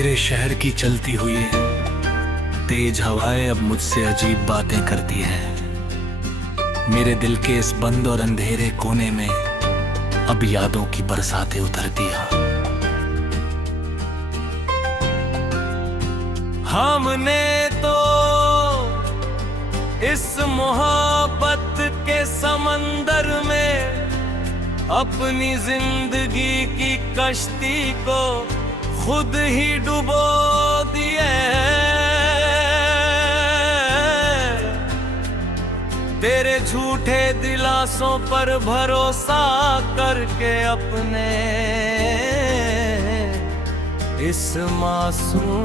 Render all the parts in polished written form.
मेरे शहर की चलती हुई तेज हवाएं अब मुझसे अजीब बातें करती हैं। मेरे दिल के इस बंद और अंधेरे कोने में अब यादों की बरसातें उतरती हैं। हमने तो इस मोहब्बत के समंदर में अपनी जिंदगी की कश्ती को खुद ही डुबो दिए। तेरे झूठे दिलासों पर भरोसा करके अपने इस मासूम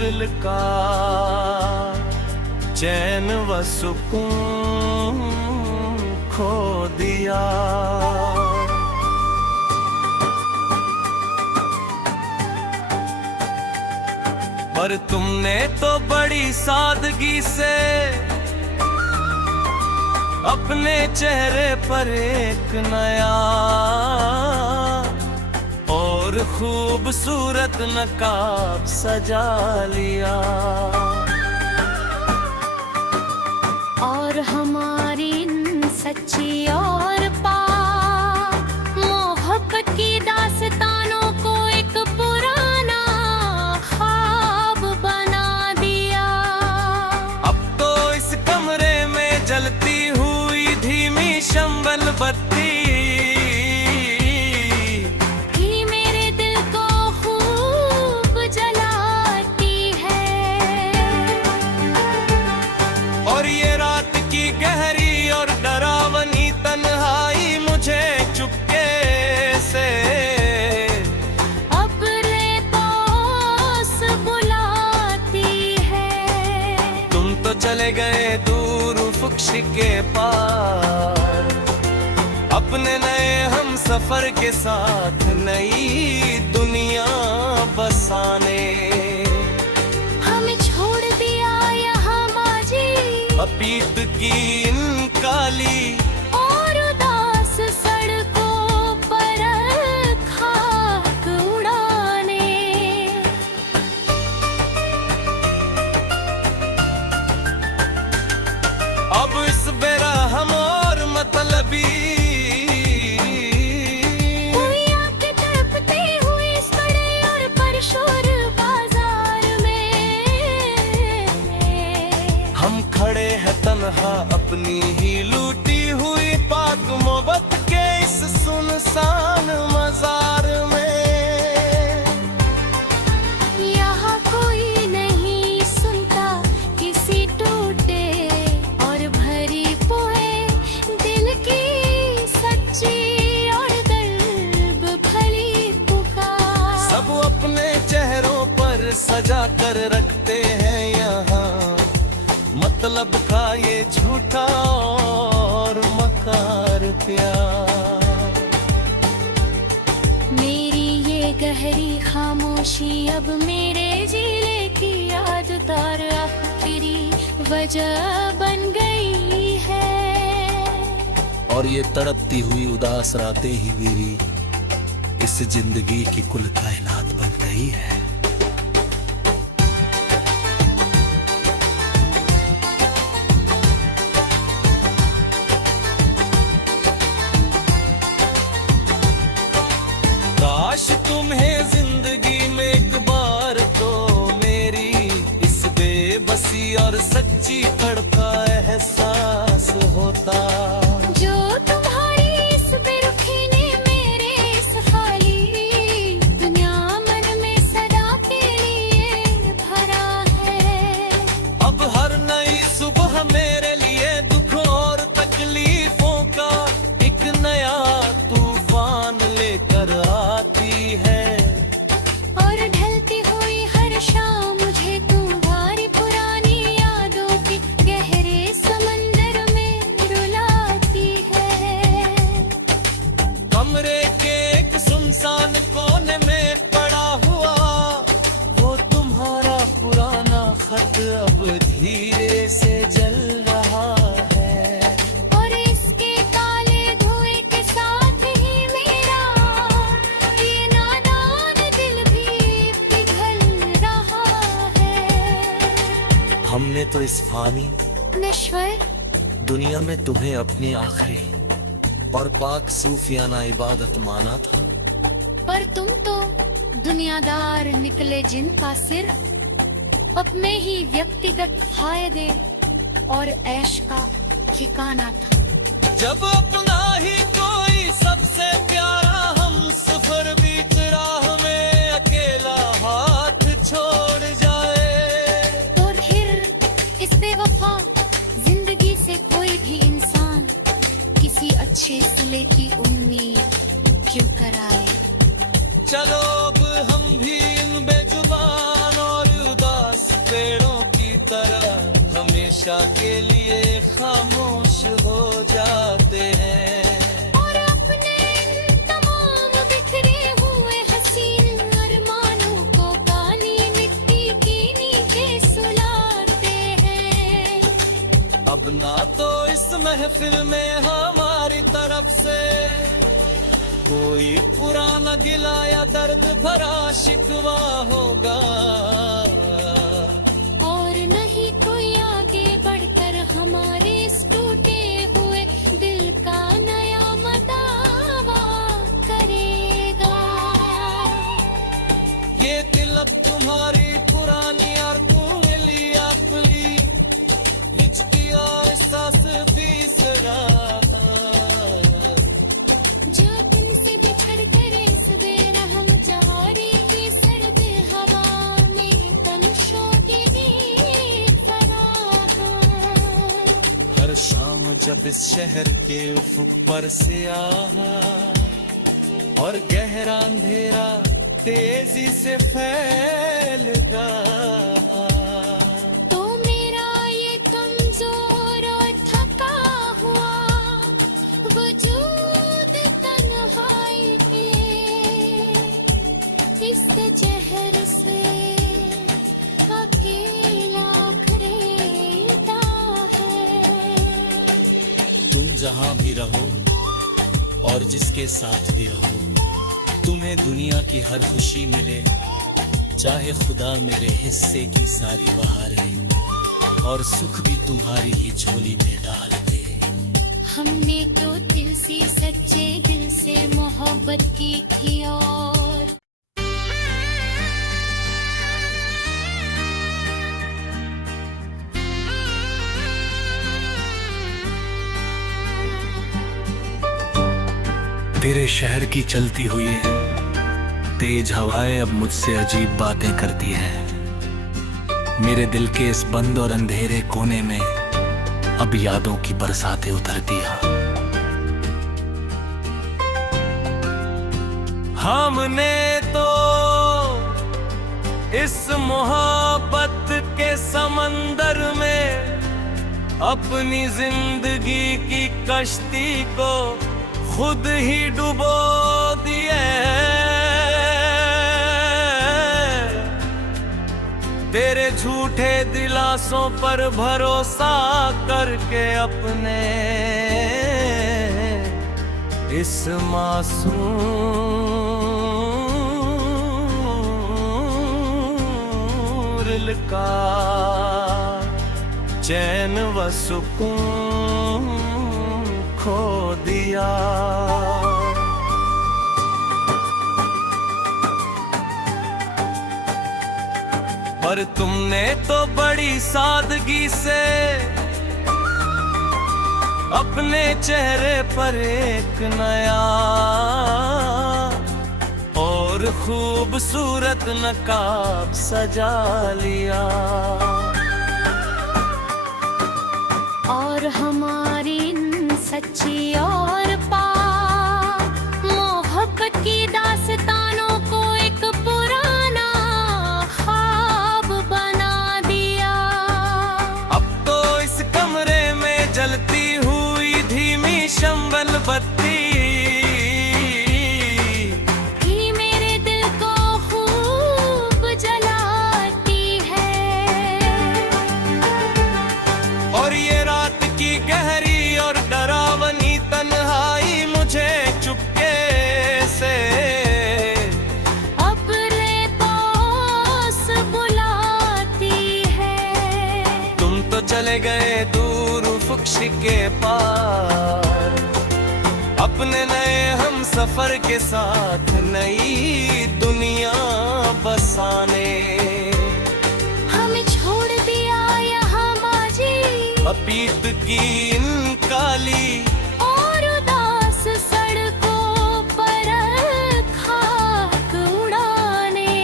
दिल का चैन व सुकून खो दिया। पर तुमने तो बड़ी सादगी से अपने चेहरे पर एक नया और खूबसूरत नकाब सजा लिया। और हमारी सच्ची और पाक मोहब्बत की दास्तानों को एक पुराना ख्वाब बना दिया। अब तो इस कमरे में जलती हुई धीमी शंबल बत्ती ही मेरे दिल को खूब जलाती है। और ये रात की गहरी और डरावनी तन्हाई मुझे चुपके से अपने पास बुलाती है। तुम तो चले गए दूर फुक्श के पार, अपने नए हम सफर के साथ नई दुनिया बसाने। हमें छोड़ दिया यहाँ माजी अतीत की इन काली और उदास सड़कों पर खाक उड़ाने। अब इस बेरहम और मतलबी कोई आके तड़पते हुए इस बड़े और परशोर बाजार में हम खड़े हैं तन्हा अपनी ही लूटी हुई पाक मोहब्बत के इस सुनसान मजार में। यहाँ कोई नहीं सुनता किसी टूटे और भरी पोए दिल की सच्ची और दर्द भरी पुकार। सब अपने चेहरों पर सजा कर रखते हैं यहाँ मतलब का ये झूठा और मकार प्यार। मेरी ये गहरी खामोशी अब मेरे जिले की याद तार आखिरी वजह बन गई है। और ये तड़पती हुई उदास रातें ही मेरी इस जिंदगी की कुल कायनात बन गई है। काश तुम्हें जिंदगी में एक बार तो मेरी इस बेबसी और सच्ची तड़प का एहसास होता। जो तुम्हारी इस बेरुखी ने मेरे इस खाली दुनिया मन में सदा के लिए भरा है। अब हर नई सुबह मेरे लिए दुख और तकलीफों का एक नया तूफान लेकर आती है। हमने तो इस फानी नश्वर दुनिया में तुम्हें अपनी आखिरी और पाक सूफियाना इबादत माना था। पर तुम तो दुनियादार निकले जिनका सिर्फ अपने ही व्यक्तिगत फायदे और ऐश का ठिकाना था। जब अपना ही कोई सबसे प्यारा हम सफर बीत राह में अकेला हाथ छोड़ जाए, तो फिर इस बेवफा जिंदगी से कोई भी इंसान किसी अच्छे सिले की उम्मीद क्यों कराए। चलो अब हम भी इन बेजुबान और उदास पेड़ों की तरह हमेशा के लिए खामोश हो जाते हैं और अपने इन तमाम बिखरे हुए हसीन अरमानों को काली मिट्टी के नीचे सुलाते हैं। अब ना तो इस महफिल में हमारी तरफ से कोई पुराना गिला या दर्द भरा शिकवा होगा, और नहीं कोई आगे बढ़कर हमारे इस टूटे हुए दिल का नया मदावा करेगा। ये तिलक तुम्हारी पुरानी और कुली अपनी बिछती और एहसास बीसरा जो तुमसे बिछड़ कर इस बेरहम जारी की सर्द हवा में तमशों की नींद फराहा। हर शाम जब इस शहर के उफुक पर से आहा और गहरा अंधेरा तेजी से फैलता, तो मेरा ये कमजोर और थका हुआ वजूद तन्हाई के इस जहर से अकेला खरीदा है। तुम जहां भी रहो और जिसके साथ भी रहो, तुम्हें दुनिया की हर खुशी मिले, चाहे खुदा मेरे हिस्से की सारी बहारें और सुख भी तुम्हारी ही झोली में डाल दे। हमने तो दिल से सच्चे दिल से मोहब्बत की थी और तेरे शहर की चलती हुई तेज हवाएं अब मुझसे अजीब बातें करती हैं। मेरे दिल के इस बंद और अंधेरे कोने में अब यादों की बरसातें उतरती हैं। हमने तो इस मोहब्बत के समंदर में अपनी जिंदगी की कश्ती को खुद ही डुबो दिए। तेरे झूठे दिलासों पर भरोसा करके अपने इस मासूम दिल का चैन व सुकून खो दिया। पर तुमने तो बड़ी सादगी से अपने चेहरे पर एक नया और खूबसूरत नकाब सजा लिया। और हमारी सच्ची और पाक मोहब्बत की दास्तानों को एक पुराना ख्वाब बना दिया। अब तो इस कमरे में जलती हुई धीमी शंबल बत्ती ही मेरे दिल को खूब जलाती है। और ये रात की गहरी और डरावनी तन्हाई के पार, अपने नए हम सफर के साथ नई दुनिया बसाने। हमें छोड़ दिया यहाँ माजी अतीत की इन काली और उदास सड़कों पर खाक उड़ाने।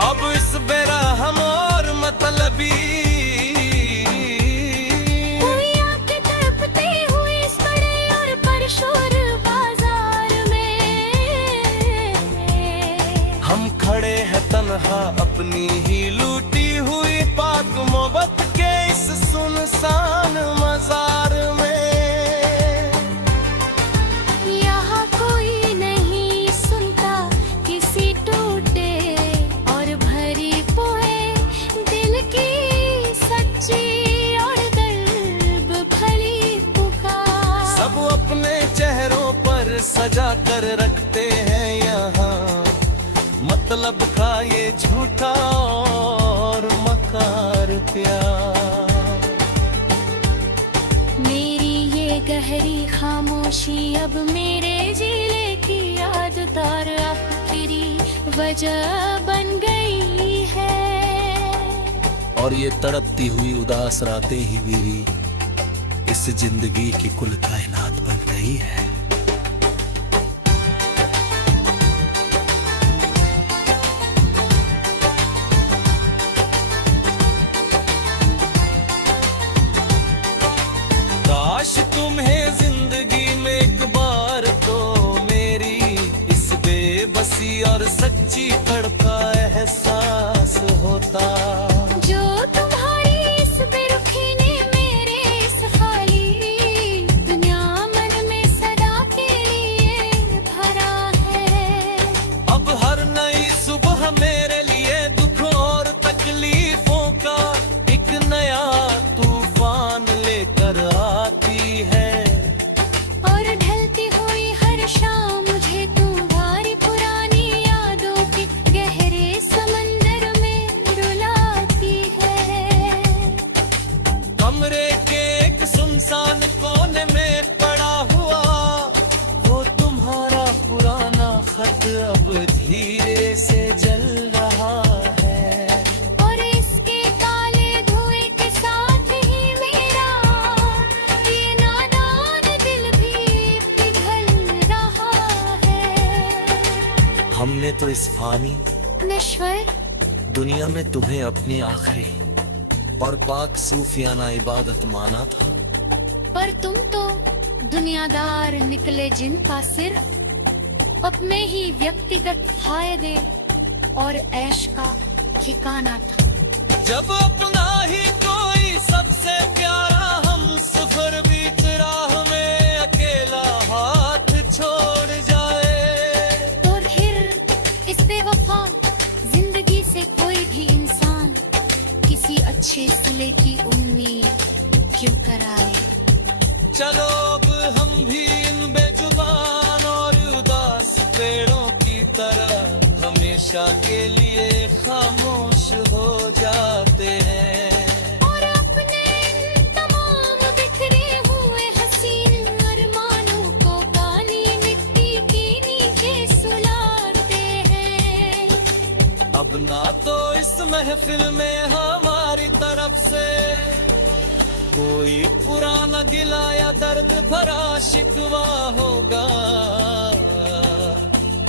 अब इस बेरहम और मतलबी हुइया के तड़पते हुए इस बड़े और परशोर बाजार में हम खड़े हैं तन्हा अपनी ही लूटी हुई पाक मोहब्बत के इस सुनसान मजार में। यहाँ कोई नहीं सुनता किसी टूटे और भरी पोए दिल की सच्ची और दर्द भरी पुकार। सब अपने चेहरों पर सजा कर रखते हैं यहाँ मतलब का ये झूठा और मकार प्यार। मेरी ये गहरी खामोशी अब मेरे जीने की आदत और आखिरी वजह बन गई है। और ये तड़पती हुई उदास रातें ही मेरी इस जिंदगी की कुल कायनात बन गई है। काश तुम्हें जिंदगी में एक बार तो मेरी इस बेबसी और सच्ची तड़पा एहसास होता। जो तुम्हारी इस बेरुखी ने मेरे इस खाली दुनिया मन में सदा के लिए भरा है। अब हर नई सुबह मेरे लिए दुख और तकलीफों का एक नया तूफान लेकर आती है। और ढलती हुई हर शाम मुझे तुम्हारी पुरानी यादों के गहरे समंदर में रुलाती है। कमरे के एक सुनसान कोने में पड़ा हुआ वो तुम्हारा पुराना खत अब धीरे से जल रहा है। और इसके काले धुएं के साथ ही मेरा ये नादान दिल भी पिघल रहा है। हमने तो इस फानी नश्वर दुनिया में तुम्हें अपनी आखिरी और पाक सूफियाना इबादत माना था, पर तुम तो दुनियादार निकले जिनका सिर्फ अपने ही व्यक्तिगत फायदे और ऐश का ठिकाना था। जब अपना ही कोई सबसे प्यारा हम सफर बीच राह में अकेला हाथ छोड़ जाए, तो फिर इस बेवफा जिंदगी से कोई भी इंसान किसी अच्छे सिले की उम्मीद क्यों कराए। चलो अब हम भी इन बेजुबान और उदास पेड़ों की तरह हमेशा के लिए खामोश हो जाते हैं। और अपने इन तमाम बिखरे हुए हसीन अरमानों को काली मिट्टी के नीचे सुलाते हैं। अब ना तो इस महफिल में हमारी तरफ से कोई पुराना गिला या दर्द भरा शिकवा होगा,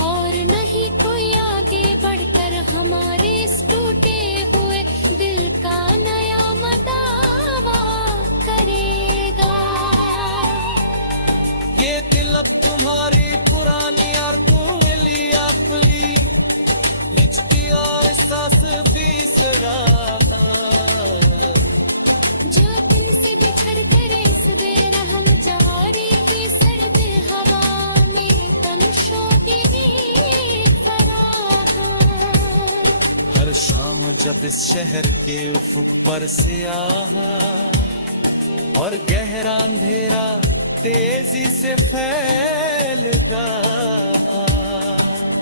और नहीं कोई आगे बढ़कर हमारे इस टूटे हुए दिल का नया मदावा करेगा। ये दिल अब तुम्हारी पुरानी और मिली अपनी लिचकी और एहसास बिसरा। जो तुमसे बिछड़ कर इस बेरहम जवारी की सर्द हवा में तमशोती हर शाम जब इस शहर के उफुक पर से आहा और गहरा अंधेरा तेजी से फैलता,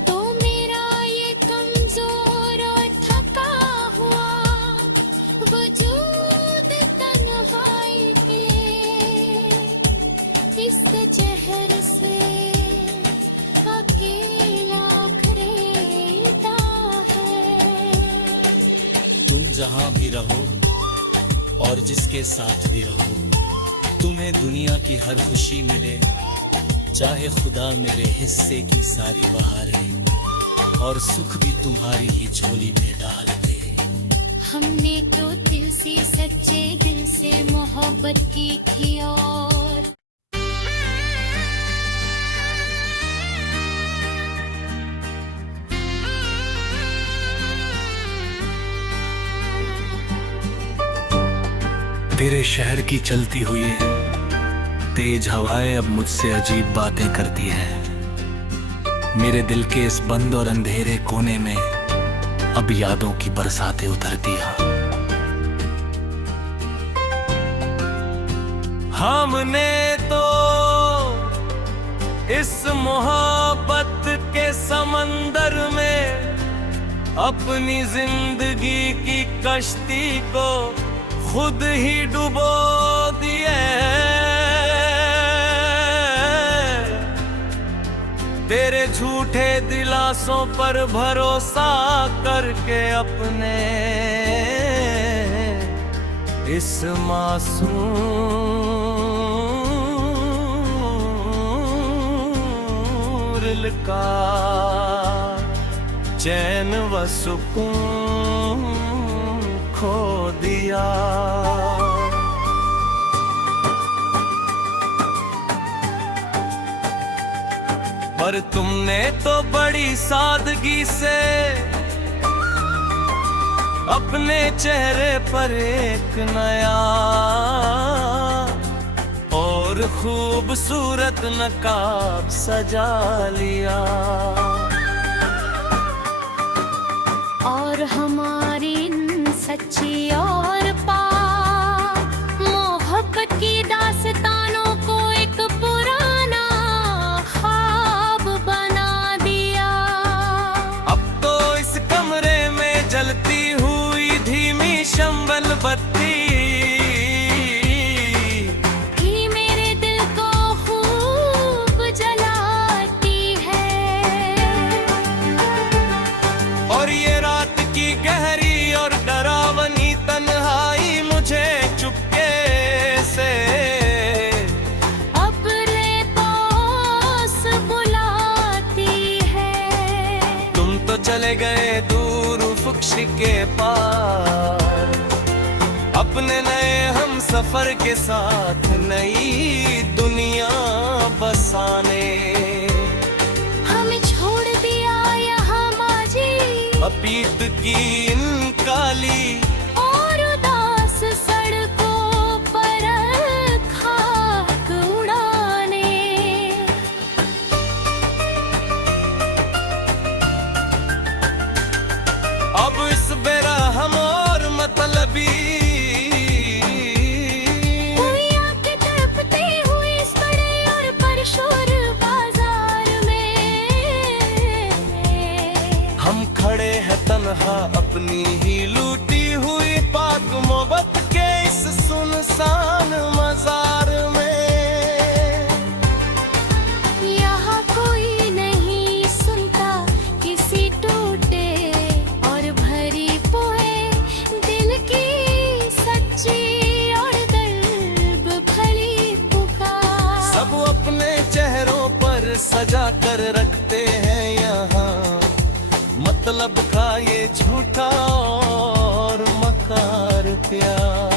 तो मेरा ये कमजोर और थका जिसके चेहरे से अकेला खरीदा है। तुम जहां भी रहो और जिसके साथ भी रहो, तुम्हें दुनिया की हर खुशी मिले, चाहे खुदा मेरे हिस्से की सारी बहारें और सुख भी तुम्हारी ही झोली में डाल दे। हमने तो दिल से सच्चे दिल से मोहब्बत की थी और तेरे शहर की चलती हुई तेज हवाएं अब मुझसे अजीब बातें करती हैं। मेरे दिल के इस बंद और अंधेरे कोने में अब यादों की बरसातें उतरती हैं। हमने तो इस मोहब्बत के समंदर में अपनी जिंदगी की कश्ती को खुद ही डुबो दिए। तेरे झूठे दिलासों पर भरोसा करके अपने इस मासूम दिल का चैन व सुकून खो दिया। पर तुमने तो बड़ी सादगी से अपने चेहरे पर एक नया और खूबसूरत नकाब सजा लिया। और हमारी सच्ची और पाक मोहब्बत की दास्तानों को एक पुराना ख्वाब बना दिया। अब तो इस कमरे में जलती हुई धीमी शंबल बत्ती ही मेरे दिल को खूब जलाती है। और ये रात की गहरी और डरावनी तन्हाई मुझे चुपके से अपने पास बुलाती है। तुम तो चले गए दूर फुक्श के पार, अपने नए हम सफर के साथ नई दुनिया बसाने। हमें छोड़ दिया यहाँ माजी अतीत की इन काली और उदास सड़कों पर खाक उड़ाने। अब इस बेरहम और मतलबी दुनिया के तड़पते हुए इस बड़े और परशोर बाजार में हम खड़े हैं तन्हा अपनी ही लूटी हुई पाक मोहब्बत के इस सुनसान मजार में। यहाँ कोई नहीं सुनता किसी टूटे और भरी पोए दिल की सच्ची और दर्द भरी पुकार। सब अपने चेहरों पर सजा कर रखते हैं यहाँ मतलब का ये झूठा और मकार प्यार।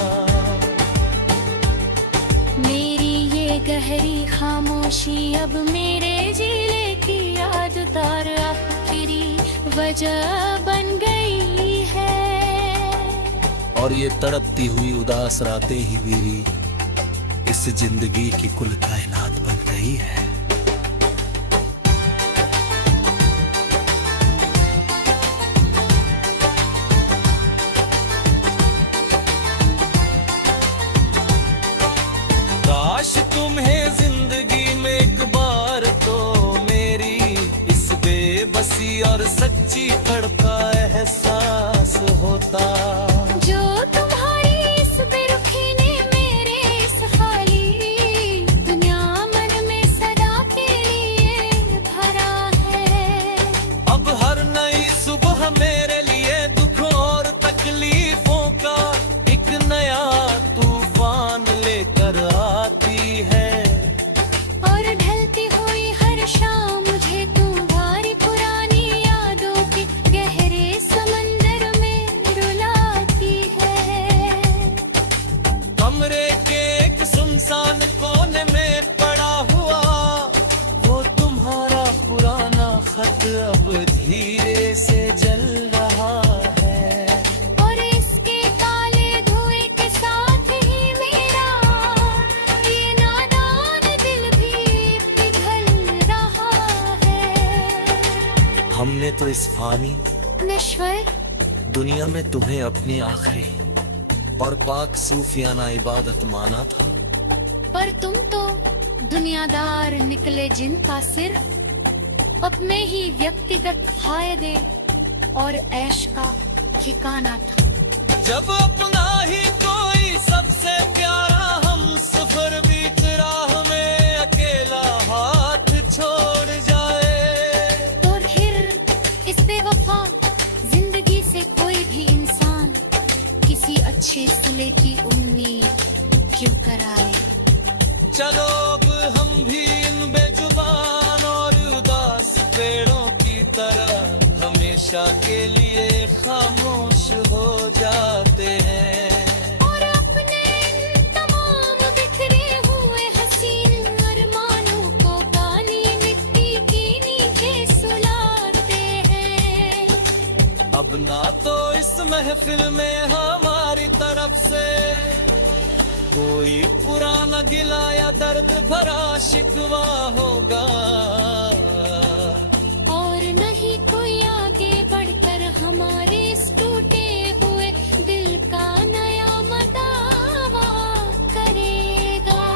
मेरी ये गहरी खामोशी अब मेरे जिले की याददार आखिरी वजह बन गई है। और ये तड़पती हुई उदास रातें ही मेरी इस जिंदगी की कुल कायनात बन गई है। काश तुम्हें जिंदगी में एक बार तो मेरी इस बेबसी और सच्ची तड़प का एहसास होता। जो तुम्हारी इस बेरुखी ने मेरे इस खाली दुनिया में हमने तो इस फानी नश्वर दुनिया में तुम्हें अपनी आखिरी और पाक सूफियाना इबादत माना था। पर तुम तो दुनियादार निकले जिनका सिर्फ अपने ही व्यक्तिगत फायदे और ऐश का ठिकाना था। जब अपना ही कोई सबसे प्यारा हम सफर बीच राह में अकेला हाथ छोड़ जाए, तो फिर इस बेवफा जिंदगी से कोई भी इंसान किसी अच्छे सिले की उम्मीद क्यों कराए। चलो अब हम भी इन बेजुबान और उदास पेड़ों की तरह हमेशा के लिए खामोश हो जाते हैं और अपने इन तमाम बिखरे हुए हसीन अरमानों को काली मिट्टी के नीचे सुलाते हैं। अब ना तो इस महफिल में हमारी तरफ से कोई पुराना गिला या दर्द भरा शिकवा होगा, और नहीं कोई आगे बढ़कर हमारे इस टूटे हुए दिल का नया मदावा करेगा।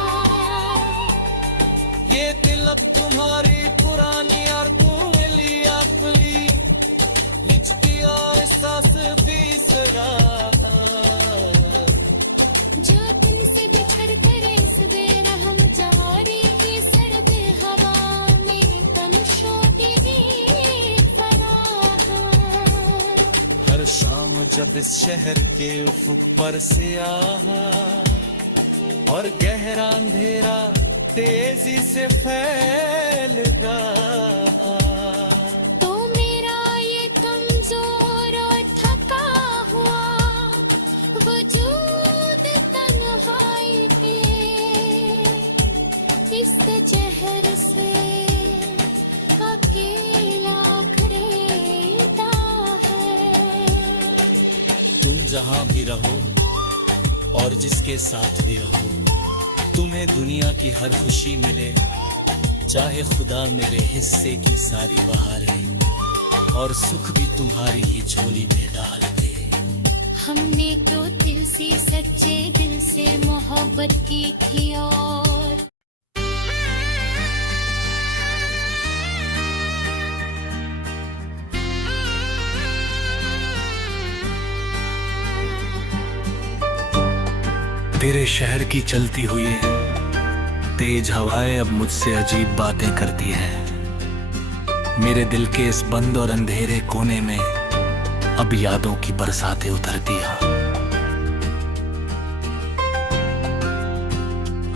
ये दिल अब तुम्हारी पुरानी और मिली अपनी लिचकी एहसास बिसरा, जो तुमसे बिछड़ कर इस बेरहम जवारी की सर्द हवा में तमशों की फराह। हर शाम जब इस शहर के उफुक पर से आहा और गहरा अंधेरा तेजी से फैलता, तो मेरा ये कमजोर और थका हुआ वजूद तन्हाई के इस चेहरे से अकेला खरीदा है। तुम जहां भी रहो और जिसके साथ भी रहो, तुम्हें दुनिया की हर खुशी मिले, चाहे खुदा मेरे हिस्से की सारी बहारें और सुख भी तुम्हारी ही झोली में डाल दे। हमने तो दिल से सच्चे दिल से मोहब्बत की थी और तेरे शहर की चलती हुई तेज हवाएं अब मुझसे अजीब बातें करती हैं। मेरे दिल के इस बंद और अंधेरे कोने में अब यादों की बरसातें उतरती हैं।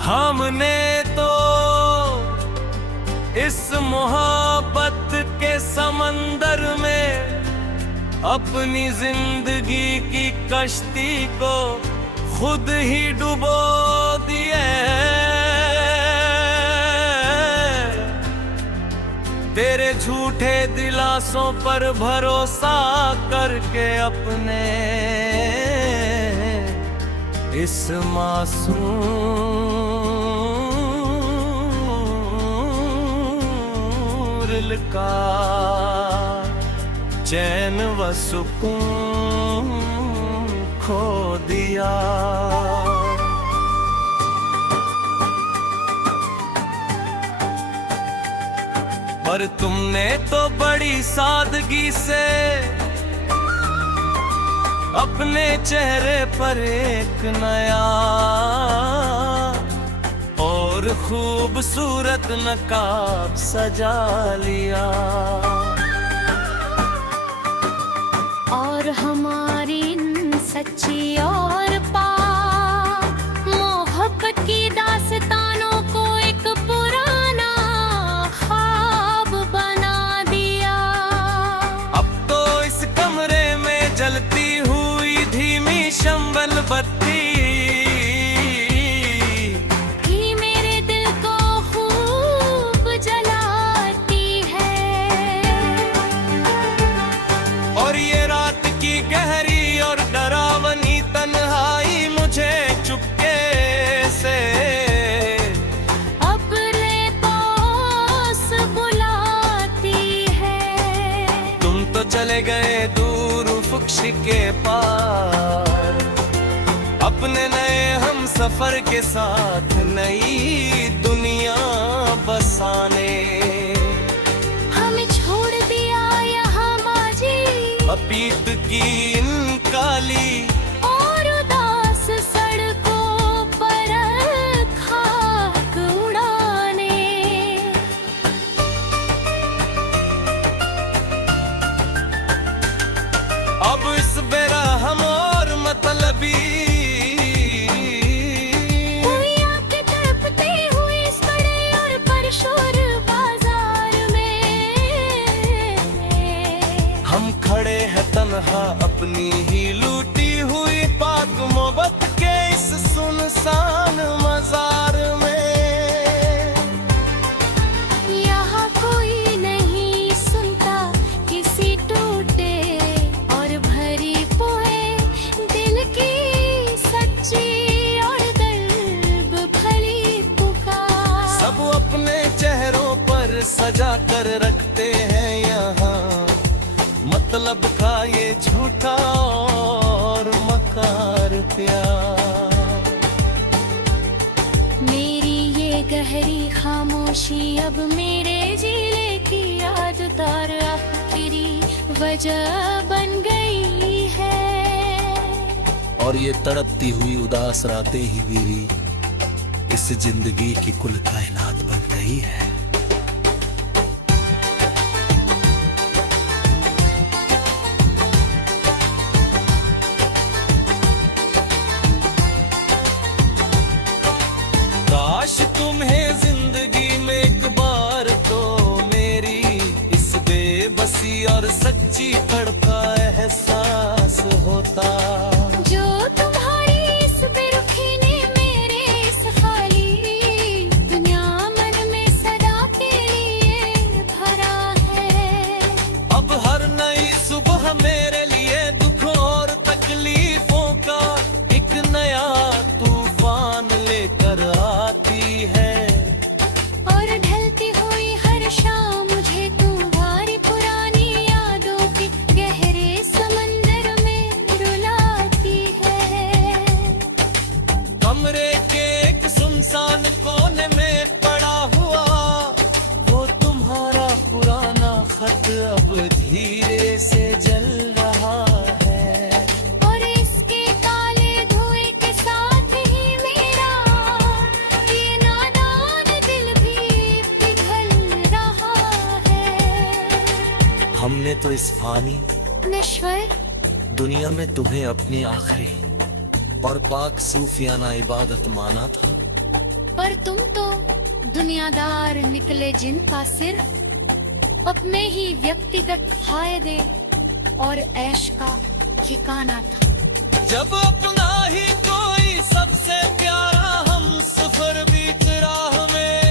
हमने तो इस मोहब्बत के समंदर में अपनी जिंदगी की कश्ती को खुद ही डुबो दिए। तेरे झूठे दिलासों पर भरोसा करके अपने इस मासूम दिल का चैन व सुकून खो दिया। पर तुमने तो बड़ी सादगी से अपने चेहरे पर एक नया और खूबसूरत नकाब सजा लिया। और हमारी सच्ची और पाक मोहब्बत की दास्तानों को एक पुराना ख्वाब बना दिया। अब तो इस कमरे में जलती हुई धीमी शंबल बत्ती ही मेरे दिल को खूब जलाती है। और ये रात की गहरी और डरावनी तन्हाई मुझे चुपके से सफर के साथ नई दुनिया बसाने। हमें छोड़ दिया यहाँ माजी, अतीत की इन काली और उदास सड़कों पर खाक उड़ाने। अब इस बेरहम और मतलबी कोई आके तड़पते हुए इस बड़े और परशोर बाजार में। हम खड़े हैं तन्हा अपनी ही लूटी हुई पाक मोहब्बत के इस सुनसान मजार में। यहाँ कोई नहीं सुनता किसी टूटे और भरी पोए दिल की सच्ची और दर्द भरी पुकार। सब अपने चेहरों पर सजा कर रखते हैं यहाँ मतलब का ये झूठा और मकार प्यार। मेरी ये गहरी खामोशी अब मेरे जिले की याद तार आखिरी वजह बन गई है। और ये तड़पती हुई उदास रातें ही वीरी इस जिंदगी की कुल कायनात बन गई है। काश तुम्हें जिंदगी में एक बार तो मेरी इस बेबसी और सच्ची तड़पा एहसास होता। जो तुम्हारी इस बेरुखी ने मेरे इस खाली दुनिया मन में सदा के लिए भरा है। अब हर नई सुबह मेरे लिए दुख और तकलीफों का एक नया तूफान लेकर आती है। और ढलती हुई हर शाम मुझे तुम्हारी पुरानी यादों के गहरे समंदर में रुलाती है। कमरे के एक सुनसान कोने में पड़ा हुआ वो तुम्हारा पुराना खत अब धीरे से जल रहा है। और इसके काले धुएं के साथ ही मेरा ये नादान दिल भी पिघल रहा है। हमने तो इस फानी नश्वर दुनिया में तुम्हें अपनी आखिरी और पाक सूफियाना इबादत माना था। पर तुम तो दुनियादार निकले जिनका सिर्फ अपने ही व्यक्तिगत फायदे और ऐश का ठिकाना था। जब अपना ही कोई सबसे प्यारा हम सफर बीत राह में